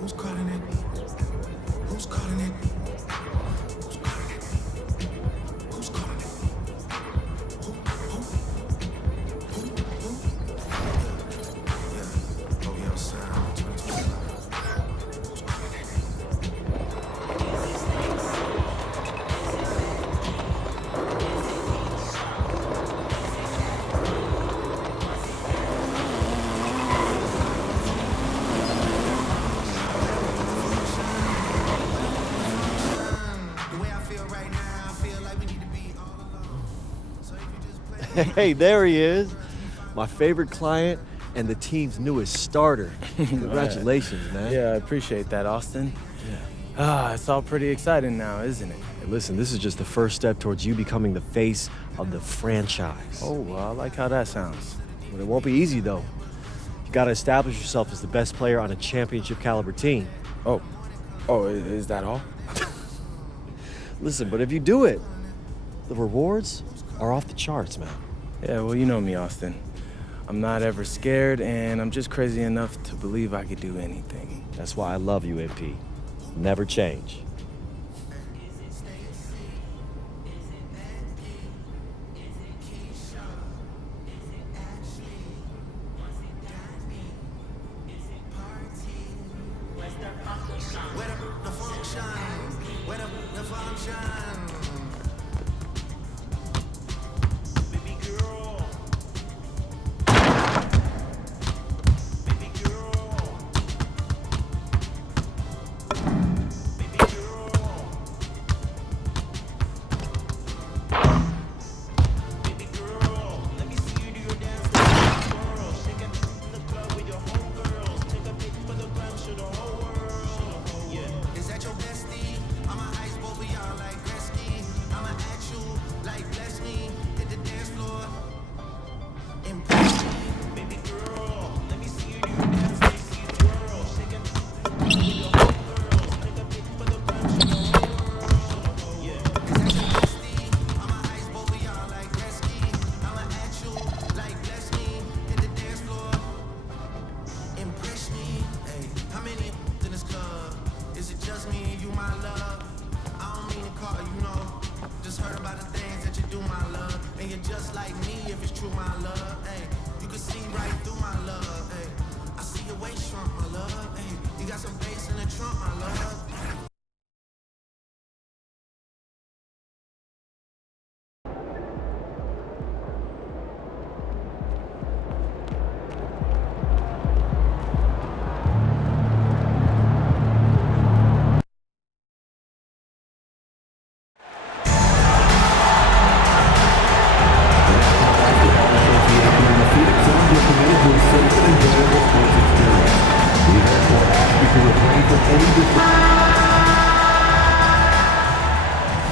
Who's calling it? Who's calling it? Who's calling it? Who's calling it? Who? Yeah. OVO Sound 2025. Who's calling it? Hey, there he is. My favorite client and the team's newest starter. Congratulations, man. Yeah, I appreciate that, Austin. It's all pretty exciting now, isn't it? Hey, listen, this is just the first step towards you becoming the face of the franchise. Oh, well, I like how that sounds. But it won't be easy, though. You gotta establish yourself as the best player on a championship caliber team. Oh, is that all? Listen, but if you do it, the rewards are off the charts, man. Yeah, well, you know me, Austin. I'm not ever scared, and I'm just crazy enough to believe I could do anything. That's why I love you, MP. Never change.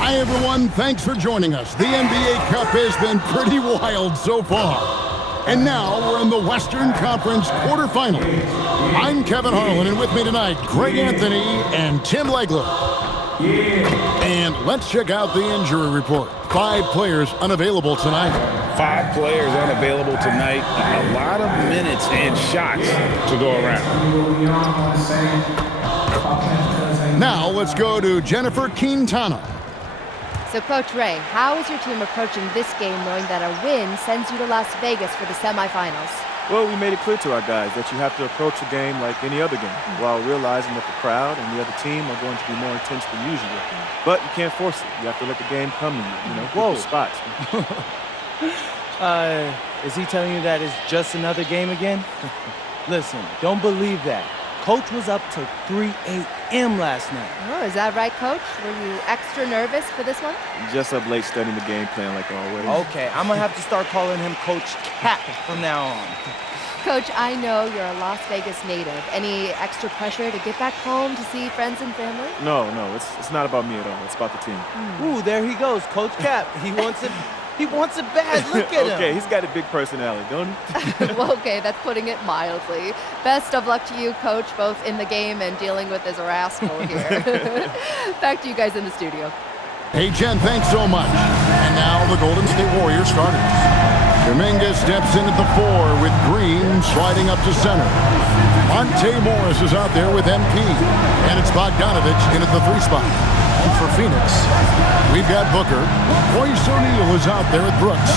Hi, everyone. Thanks for joining us. The NBA Cup has been pretty wild so far. And now we're in the Western Conference quarterfinals. I'm Kevin Harlan, and with me tonight, Greg Anthony and Tim Legler. And let's check out the injury report. 5 players unavailable tonight. 5 players unavailable tonight. A lot of minutes and shots to go around. Now let's go to Jennifer Quintana. So, Coach Ray, how is your team approaching this game knowing that a win sends you to Las Vegas for the semifinals? Well, we made it clear to our guys that you have to approach a game like any other game, while realizing that the crowd and the other team are going to be more intense than usual. But you can't force it. You have to let the game come to you, pick your spots. Is he telling you that it's just another game again? Listen, don't believe that. Coach was up till 3 a.m. last night. Oh, is that right, Coach? Were you extra nervous for this one? Just up late studying the game plan like always. Okay, I'm gonna have to start calling him Coach Cap from now on. Coach, I know you're a Las Vegas native. Any extra pressure to get back home to see friends and family? No, it's not about me at all. It's about the team. Ooh, there he goes, Coach Cap. He wants it bad. Look at him. Okay, he's got a big personality, don't he? Well, okay, that's putting it mildly. Best of luck to you, Coach, both in the game and dealing with this rascal here. Back to you guys in the studio. Hey, Jen, thanks so much. And now the Golden State Warriors starters. Kuminga steps in at the 4 with Green sliding up to center. Monte Morris is out there with MP. And it's Bogdanovich in at the 3 spot. And for Phoenix, we've got Booker. Royce O'Neal is out there at Brooks.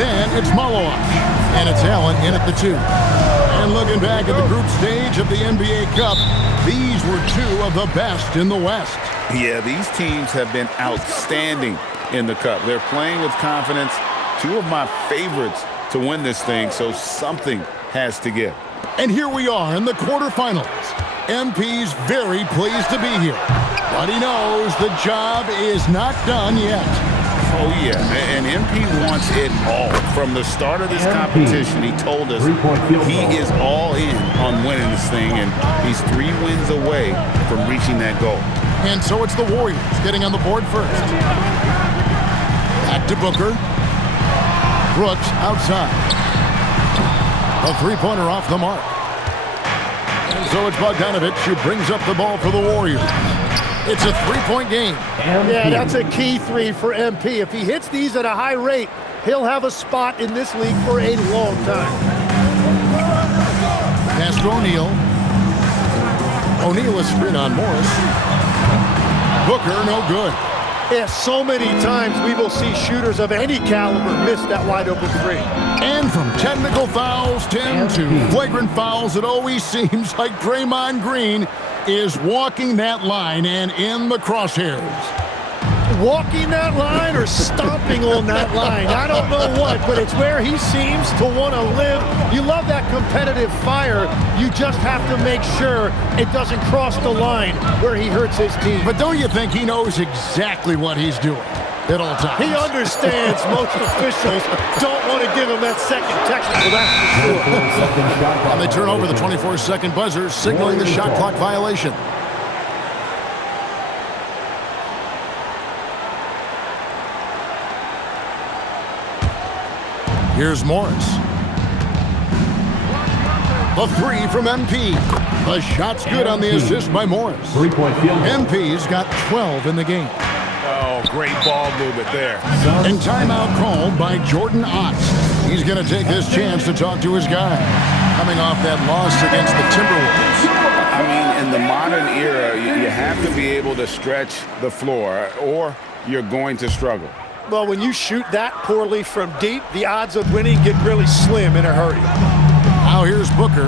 Then it's Malawak. And it's Allen in at the 2. And looking back at the group stage of the NBA Cup, these were 2 of the best in the West. Yeah, these teams have been outstanding in the Cup. They're playing with confidence. 2 of my favorites to win this thing, so something has to give. And here we are in the quarterfinals. MP's very pleased to be here, but he knows the job is not done yet. Oh, yeah, and MP wants it all. From the start of this competition, he told us he is all in on winning this thing, and he's 3 wins away from reaching that goal. And so it's the Warriors getting on the board first. Back to Booker. Brooks outside. A 3-pointer off the mark. And so it's Bogdanovich who brings up the ball for the Warriors. It's a 3-point game. Yeah, that's a key 3 for MP. If he hits these at a high rate, he'll have a spot in this league for a long time. Pass to O'Neal. O'Neal is screen on Morris. Booker, no good. Yeah, so many times we will see shooters of any caliber miss that wide open 3. And from technical fouls, 10 to flagrant fouls, it always seems like Draymond Green is walking that line and in the crosshairs. Walking that line or stomping on that line. I don't know what, but it's where he seems to want to live. You love that competitive fire. You just have to make sure it doesn't cross the line where he hurts his team. But don't you think he knows exactly what he's doing at all times? He understands most officials don't want to give him that second technical, that's for sure. And they turn over the 24-second buzzer, signaling the shot clock violation. Here's Morris. The 3 from MP. The shot's good on the assist by Morris. 3-point field goal. MP's got 12 in the game. Oh, great ball movement there. And timeout called by Jordan Ott. He's going to take this chance to talk to his guy. Coming off that loss against the Timberwolves. I mean, in the modern era, you have to be able to stretch the floor, or you're going to struggle. Well, when you shoot that poorly from deep, the odds of winning get really slim in a hurry. Now here's Booker.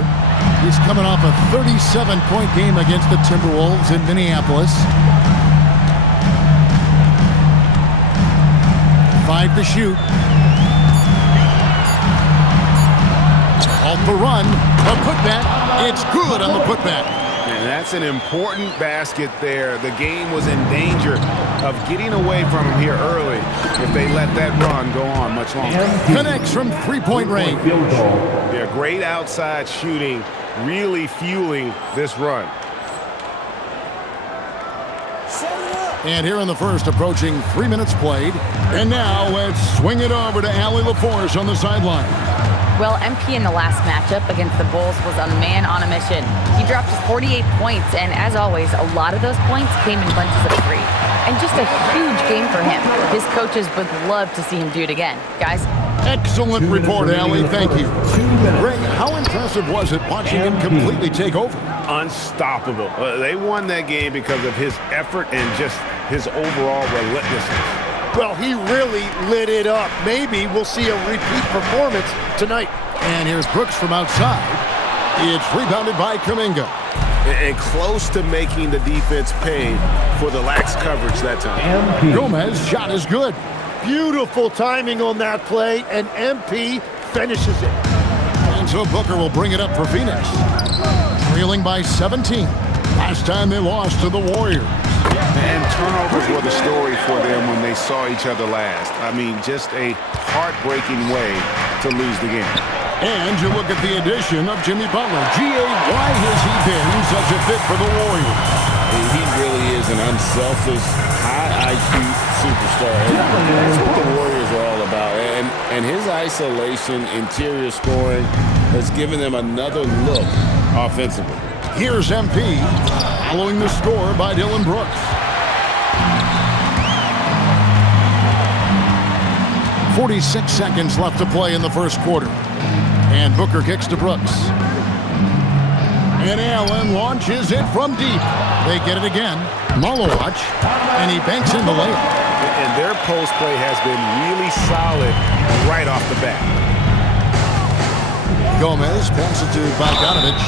He's coming off a 37-point game against the Timberwolves in Minneapolis. 5 to shoot. Off the run. A putback. It's good on the putback. And that's an important basket there. The game was in danger of getting away from him here early if they let that run go on much longer. Connects from 3-point range. Yeah, great outside shooting, really fueling this run. And here in the first, approaching 3 minutes played. And now let's swing it over to Allie LaForce on the sideline. Well, MP in the last matchup against the Bulls was a man on a mission. He dropped 48 points, and as always, a lot of those points came in bunches of 3. And just a huge game for him. His coaches would love to see him do it again. Guys? Excellent report, Allie. Thank you. Greg, how impressive was it watching him completely take over? Unstoppable. They won that game because of his effort and just his overall relentlessness. Well, he really lit it up. Maybe we'll see a repeat performance tonight. And here's Brooks from outside. It's rebounded by Kuminga. And close to making the defense pay for the lax coverage that time. Gomez shot is good. Beautiful timing on that play, and MP finishes it. And so Booker will bring it up for Phoenix. Trailing by 17. Last time they lost to the Warriors. And turnovers were the story for them when they saw each other last. I mean, just a heartbreaking way to lose the game. And you look at the addition of Jimmy Butler. G.A., why has he been such a fit for the Warriors? He really is an unselfish, high IQ superstar. That's what the Warriors are all about. And his isolation, interior scoring has given them another look offensively. Here's MP, following the score by Dylan Brooks. 46 seconds left to play in the first quarter. And Booker kicks to Brooks. And Allen launches it from deep. They get it again. Malowacz, and he banks in the layup. And their post play has been really solid right off the bat. Gomez passes to Bogdanovic.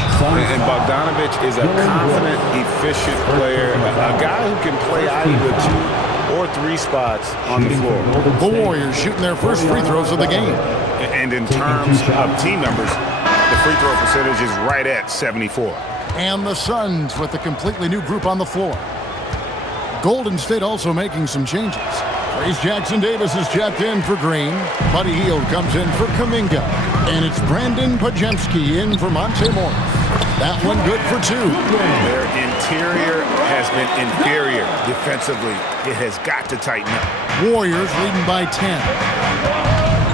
And Bogdanovic is a confident, efficient player, a guy who can play either 2 or 3 spots on the floor. The Warriors shooting their first free throws of the game. And in terms of team numbers, the free throw percentage is right at 74. And the Suns with a completely new group on the floor. Golden State also making some changes. Trace Jackson-Davis is checked in for Green. Buddy Hield comes in for Kuminga. And it's Brandon Podziemski in for Monte Morris. That one good for 2. Their interior has been inferior defensively. It has got to tighten up. Warriors leading by 10.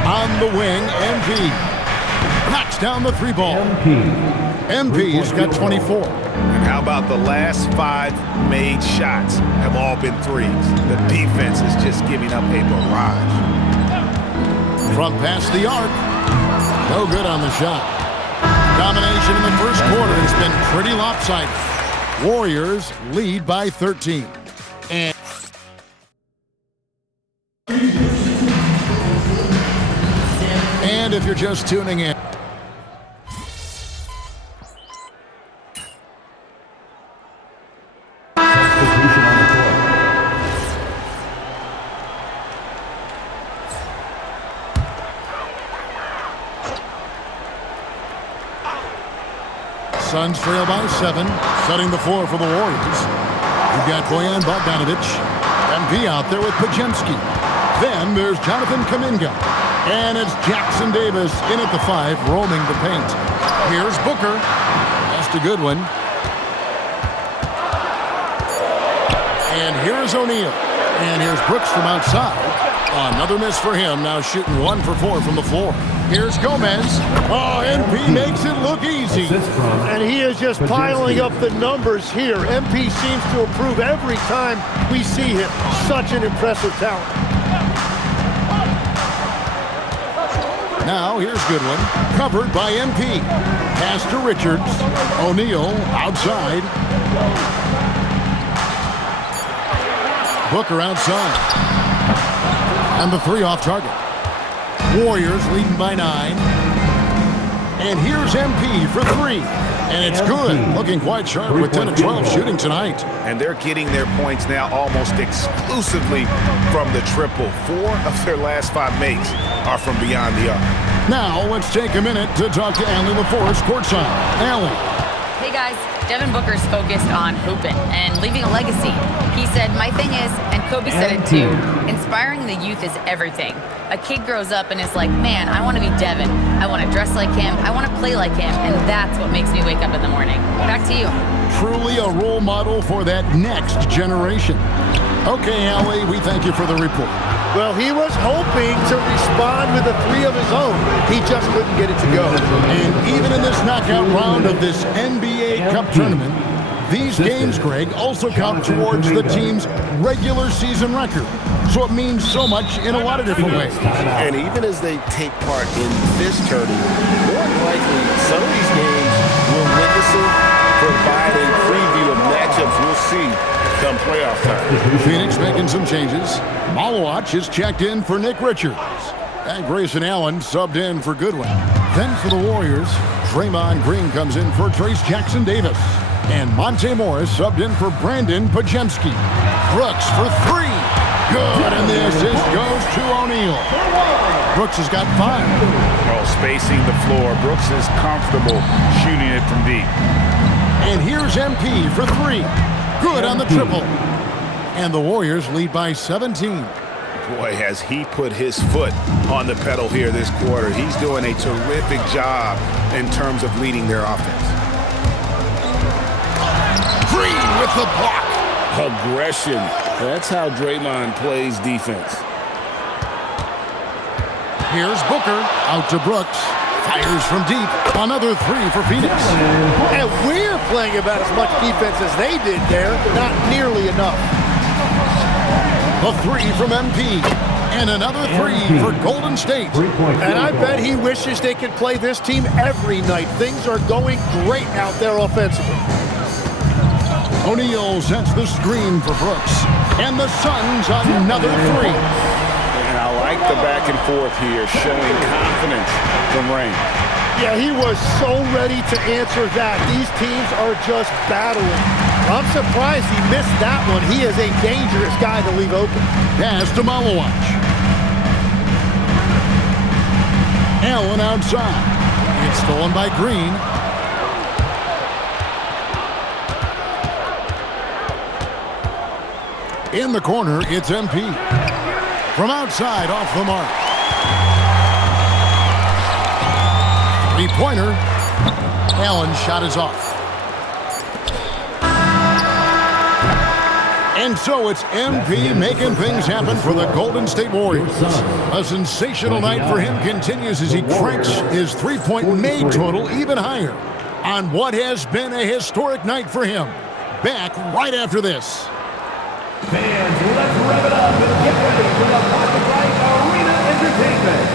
On the wing, MP. Knocks down the 3 ball. MP's got 24. And how about the last 5 made shots have all been threes? The defense is just giving up a barrage. From past the arc. No good on the shot. Domination in the first quarter has been pretty lopsided. Warriors lead by 13. And if you're just tuning in, Suns trail by 7, setting the floor for the Warriors. You've got Bojan Bogdanovic, MP out there with Podziemski. Then there's Jonathan Kuminga. And it's Jackson-Davis in at the 5, roaming the paint. Here's Booker. Just a good one. And here's O'Neal. And here's Brooks from outside. Another miss for him, now shooting 1 for 4 from the floor. Here's Gomez. Oh, MP makes it look easy. And he is just piling up the numbers here. MP seems to improve every time we see him. Such an impressive talent. Now, here's Goodwin. Covered by MP. Pass to Richards. O'Neal outside. Booker outside. And the 3 off target. Warriors leading by 9. And here's MP for 3. And it's good. Looking quite sharp with 10 of 12 shooting tonight. And they're getting their points now almost exclusively from the triple. 4 of their last 5 makes are from beyond the arc. Now, let's take a minute to talk to Allie LaForce courtside. Allie. Hey guys, Devin Booker's focused on hooping and leaving a legacy. He said, my thing is, and Kobe said it too, inspiring the youth is everything. A kid grows up and is like, man, I want to be Devin. I want to dress like him. I want to play like him. And that's what makes me wake up in the morning. Back to you. Truly a role model for that next generation. Okay, Allie, we thank you for the report. Well, he was hoping to respond with a 3 of his own. He just couldn't get it to go. And even in this knockout round of this NBA Cup tournament, these games, Greg, also count towards the team's regular season record. So it means so much in a lot of different ways. And even as they take part in this tournament, more than likely, some of these games will witness it, provide a preview of matchups we'll see come playoff time. Phoenix making some changes. Malowacz is checked in for Nick Richards. And Grayson Allen subbed in for Goodwin. Then for the Warriors, Draymond Green comes in for Trace Jackson-Davis. And Monte Morris subbed in for Brandon Podziemski. Brooks for 3. Good, and the assist goes to O'Neal. Brooks has got 5. Oh, spacing the floor. Brooks is comfortable shooting it from deep. And here's MP for 3. Good on the triple. And the Warriors lead by 17. Boy, has he put his foot on the pedal here this quarter. He's doing a terrific job in terms of leading their offense. Green with the block. Aggression. That's how Draymond plays defense. Here's Booker out to Brooks. Fires from deep. Another 3 for Phoenix. And we're playing about as much defense as they did there. Not nearly enough. A 3 from MP. And another three for Golden State. And I bet he wishes they could play this team every night. Things are going great out there offensively. O'Neal sets the screen for Brooks. And the Suns another three. And I like the back and forth here, showing confidence from Rain. Yeah, he was so ready to answer that. These teams are just battling. I'm surprised he missed that one. He is a dangerous guy to leave open. Pass to Malawach. Allen outside. It's stolen by Green. In the corner, it's MP. From outside, off the mark. Three-pointer. Allen's shot is off. And so it's MP making things happen for the Golden State Warriors. A sensational night for him continues as he cranks his three-point made total even higher on what has been a historic night for him. Back right after this. Fans, let's rev it up and get ready for the Pocket Right Arena Entertainment.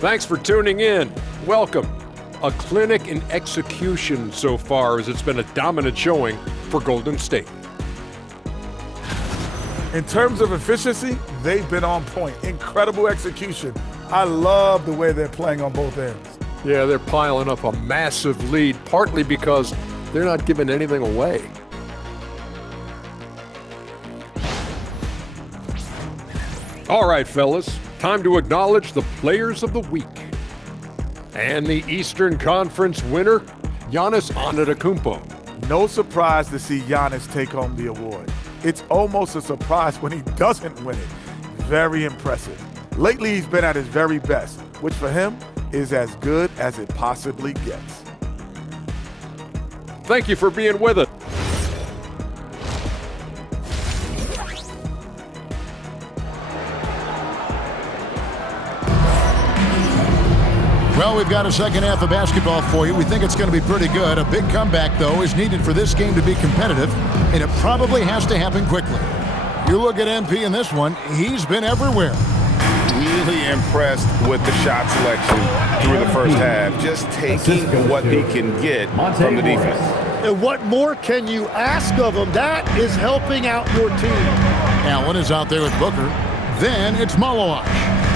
Thanks for tuning in. Welcome. A clinic in execution so far, as it's been a dominant showing for Golden State. In terms of efficiency, they've been on point. Incredible execution. I love the way they're playing on both ends. Yeah, they're piling up a massive lead, partly because they're not giving anything away. All right, fellas, time to acknowledge the players of the week. And the Eastern Conference winner, Giannis Antetokounmpo. No surprise to see Giannis take home the award. It's almost a surprise when he doesn't win it. Very impressive. Lately, he's been at his very best, which for him is as good as it possibly gets. Thank you for being with us. Well, we've got a second half of basketball for you. We think it's going to be pretty good. A big comeback, though, is needed for this game to be competitive, and it probably has to happen quickly. You look at MP in this one, he's been everywhere. Really impressed with the shot selection through the first half, just taking what he can get from the defense. And what more can you ask of him? That is helping out your team. Allen is out there with Booker. Then it's Malawach.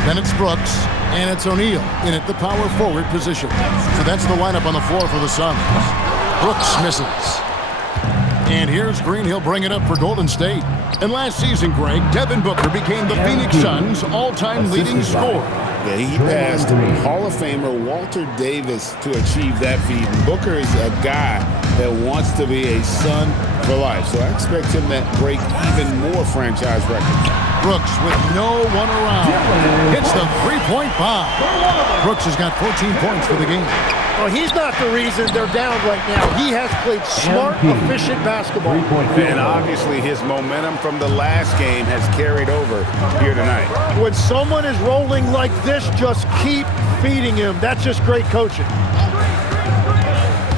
Then it's Brooks. And it's O'Neal in at the power forward position. So that's the lineup on the floor for the Suns. Brooks misses. And here's Green. He'll bring it up for Golden State. And last season, Greg, Devin Booker became the Phoenix Suns' all-time leading scorer. Yeah, he passed Hall of Famer Walter Davis to achieve that feat. Booker is a guy that wants to be a Sun for life. So I expect him to break even more franchise records. Brooks with no one around. Hits the three-point bomb. Brooks has got 14 points for the game. Well, he's not the reason they're down right now. He has played smart, efficient basketball. And obviously his momentum from the last game has carried over here tonight. When someone is rolling like this, just keep feeding him. That's just great coaching.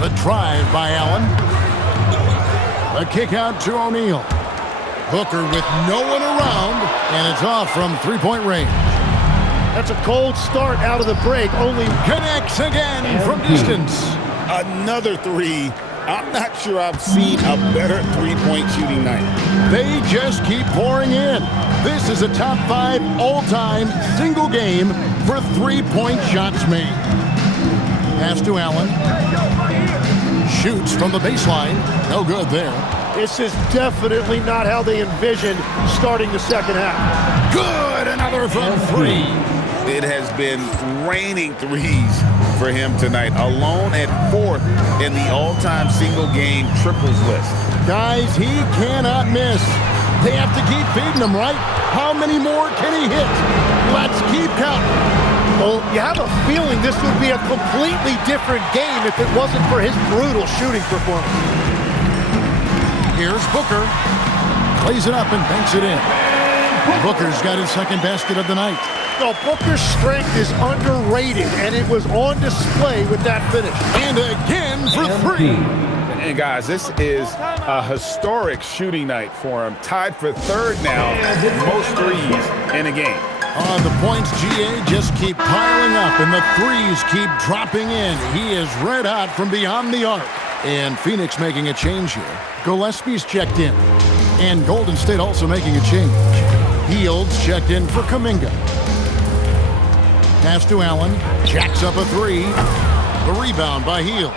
The drive by Allen. A kick out to O'Neal. Booker with no one around, and it's off from three-point range. That's a cold start out of the break. Only connects again from distance. Another three. I'm not sure I've seen a better three-point shooting night. They just keep pouring in. This is a top 5 all-time single game for three-point shots made. Pass to Allen. Shoots from the baseline. No good there. This is definitely not how they envisioned starting the second half. Good, another from three. It has been raining threes for him tonight, alone at 4th in the all-time single-game triples list. Guys, he cannot miss. They have to keep feeding him, right? How many more can he hit? Let's keep counting. Well, you have a feeling this would be a completely different game if it wasn't for his brutal shooting performance. Here's Booker. Plays it up and banks it in. Booker's got his second basket of the night. No, Booker's strength is underrated, and it was on display with that finish. And again for three. And guys, this is a historic shooting night for him. Tied for third now, most threes in a game. The points, GA, just keep piling up, and the threes keep dropping in. He is red hot from beyond the arc. And Phoenix making a change here. Gillespie's checked in. And Golden State also making a change. Hields checked in for Kuminga. Pass to Allen. Jacks up a three. The rebound by Hield.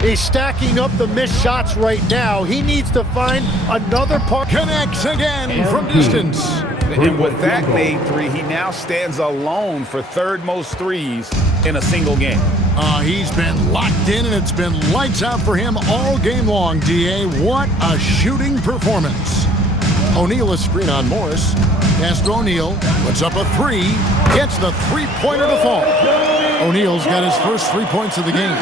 He's stacking up the missed shots right now. He needs to find another part. Connects again from distance. And with that made three, he now stands alone for third most threes in a single game. He's been locked in, and it's been lights out for him all game long, DA. What a shooting performance. O'Neal is screen on Morris. Pass to O'Neal. Puts up a three. Gets the three-pointer to fall. O'Neal's got his first 3 points of the game.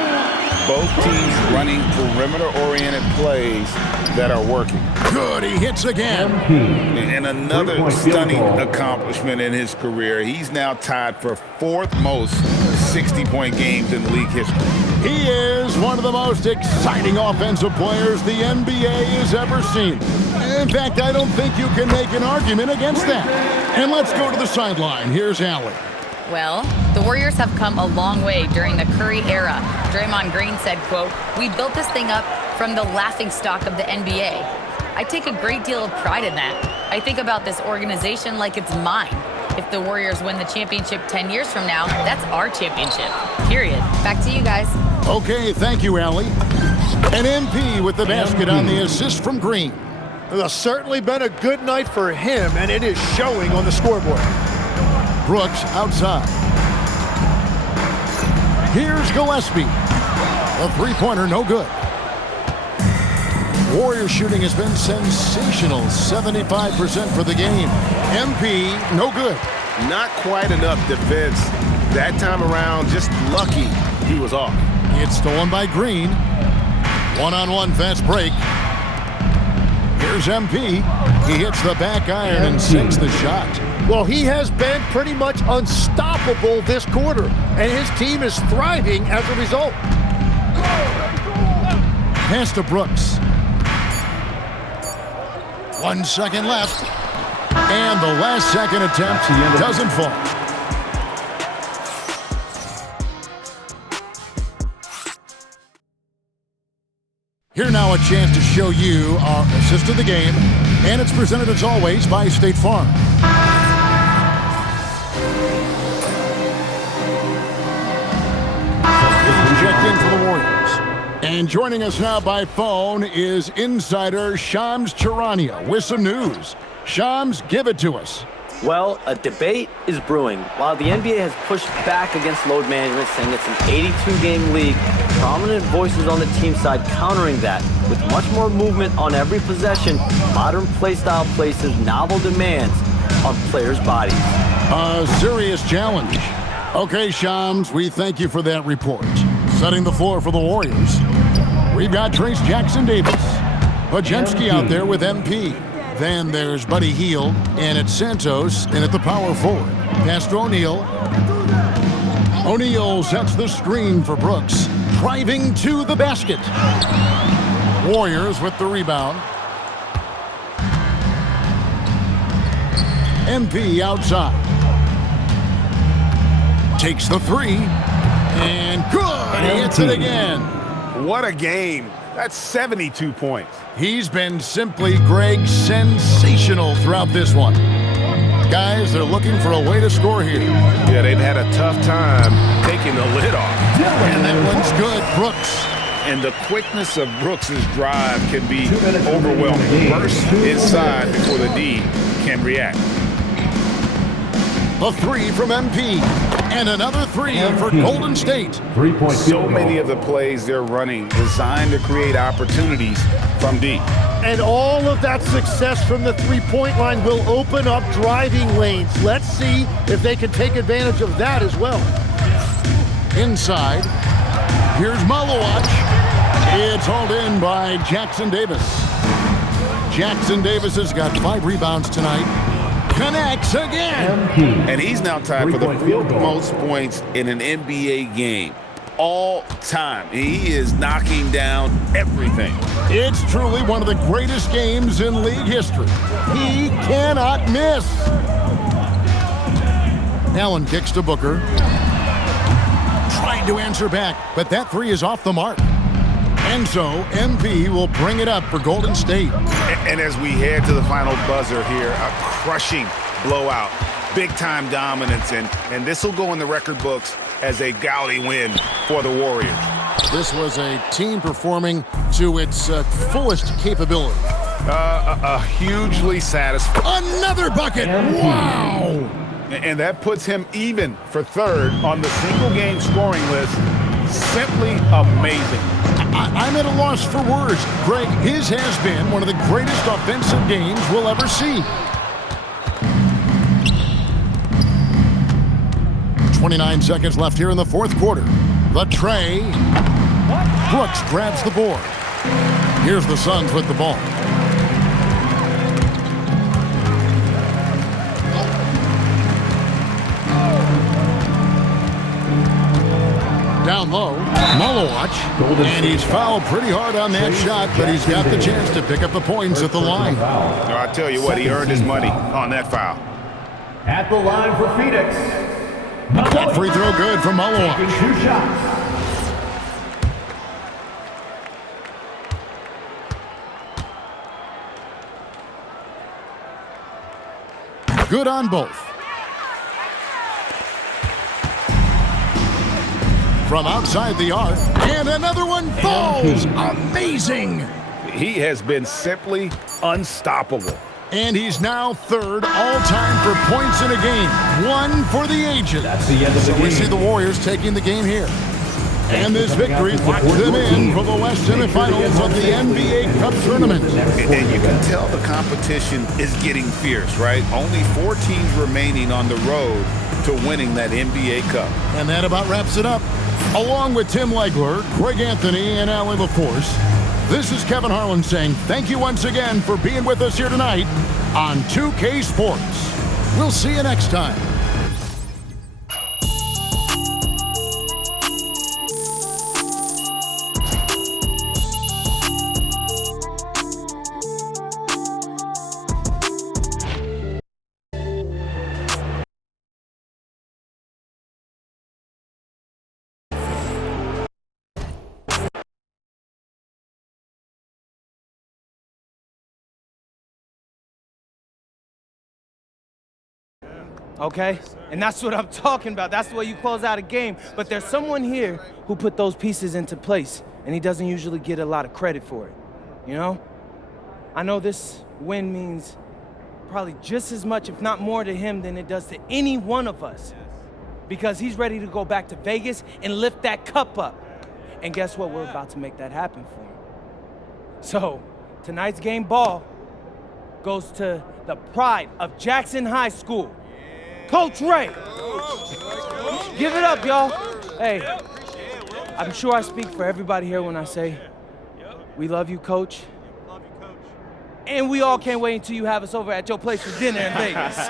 Both teams running perimeter-oriented plays that are working. Good, he hits again. And another stunning accomplishment in his career. He's now tied for fourth most 60-point games in league history. He is one of the most exciting offensive players the NBA has ever seen. In fact, I don't think you can make an argument against that. And let's go to the sideline. Here's Allen. Well, the Warriors have come a long way during the Curry era. Draymond Green said, quote, "We built this thing up from the laughingstock of the NBA. I take a great deal of pride in that. I think about this organization like it's mine. If the Warriors win the championship 10 years from now, that's our championship, period." Back to you guys. Okay, thank you, Allie. And MP with the basket on the assist from Green. It's certainly been a good night for him, and it is showing on the scoreboard. Brooks outside. Here's Gillespie. A three-pointer, no good. Warrior shooting has been sensational. 75% for the game. MP, no good. Not quite enough defense. That time around, just lucky he was off. It's stolen by Green. One-on-one fast break. Here's MP. He hits the back iron and sinks the shot. Well, he has been pretty much unstoppable this quarter, and his team is thriving as a result. Pass to Brooks. 1 second left. And the last second attempt doesn't fall. Here now a chance to show you our assist of the game, and it's presented as always by State Farm. Checked in for the Warriors. And joining us now by phone is insider Shams Charania with some news. Shams, give it to us. Well, a debate is brewing. While the NBA has pushed back against load management, saying it's an 82-game league, prominent voices on the team side countering that. With much more movement on every possession, modern play style places novel demands on players' bodies. A serious challenge. Okay, Shams, we thank you for that report. Setting the floor for the Warriors. We've got Trace Jackson-Davis. Podziemski out there with MP. Then there's Buddy Hield, and it's Santos, and at the power forward. Pass to O'Neal. O'Neal sets the screen for Brooks. Driving to the basket. Warriors with the rebound. MP outside. Takes the three. And good! He hits it again. What a game. That's 72 points. He's been simply, Greg, sensational throughout this one. Guys, they're looking for a way to score here. Yeah, they've had a tough time taking the lid off. And that one's good, Brooks. And the quickness of Brooks' drive can be overwhelming. Burst inside before the D can react. A three from MP. And another three for Golden State. So many of the plays they're running designed to create opportunities from deep. And all of that success from the three-point line will open up driving lanes. Let's see if they can take advantage of that as well. Inside. Here's Malowacz. It's hauled in by Jackson-Davis. Jackson-Davis has got 5 rebounds tonight. connects again. And he's now tied for the fourth most points in an NBA game all time. He is knocking down everything. It's truly one of the greatest games in league history. He cannot miss. Allen kicks to Booker. Trying to answer back, but that three is off the mark. And so MP will bring it up for Golden State. And as we head to the final buzzer here, a crushing blowout, big-time dominance, and this will go in the record books as a gaudy win for the Warriors. This was a team performing to its fullest capability. Hugely satisfying. Another bucket! Wow! And that puts him even for third on the single-game scoring list. Simply amazing. I'm at a loss for words. Greg, his has been one of the greatest offensive games we'll ever see. 29 seconds left here in the fourth quarter. The tray. Brooks grabs the board. Here's the Suns with the ball. Down low, Malowacz, and he's fouled pretty hard on that shot, but he's got the chance to pick up the points at the line. No, I tell you what, he earned his money on that foul. At the line for Phoenix. That free throw good from Malowacz. 2 shots. Good on both. From outside the arc, and another one falls. Amazing. He has been simply unstoppable. And he's now third all-time for points in a game. One for the ages. That's the end of the game. We see the Warriors taking the game here. And this victory puts them in for the West semifinals of the NBA Cup Tournament. And you can tell the competition is getting fierce, right? Only 4 teams remaining on the road to winning that NBA Cup. And that about wraps it up. Along with Tim Legler, Greg Anthony, and Allie LaForce, this is Kevin Harlan saying thank you once again for being with us here tonight on 2K Sports. We'll see you next time. Okay? And that's what I'm talking about. That's the way you close out a game. But there's someone here who put those pieces into place, and he doesn't usually get a lot of credit for it. You know? I know this win means probably just as much, if not more, to him than it does to any one of us. Because he's ready to go back to Vegas and lift that cup up. And guess what? We're about to make that happen for him. So, tonight's game ball goes to the pride of Jackson High School. Coach Ray. Give it up, y'all. Hey, I'm sure I speak for everybody here when I say we love you, Coach. And we all can't wait until you have us over at your place for dinner in Vegas.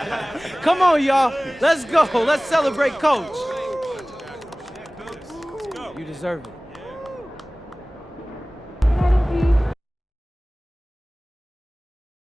Come on, y'all. Let's go. Let's celebrate Coach. You deserve it.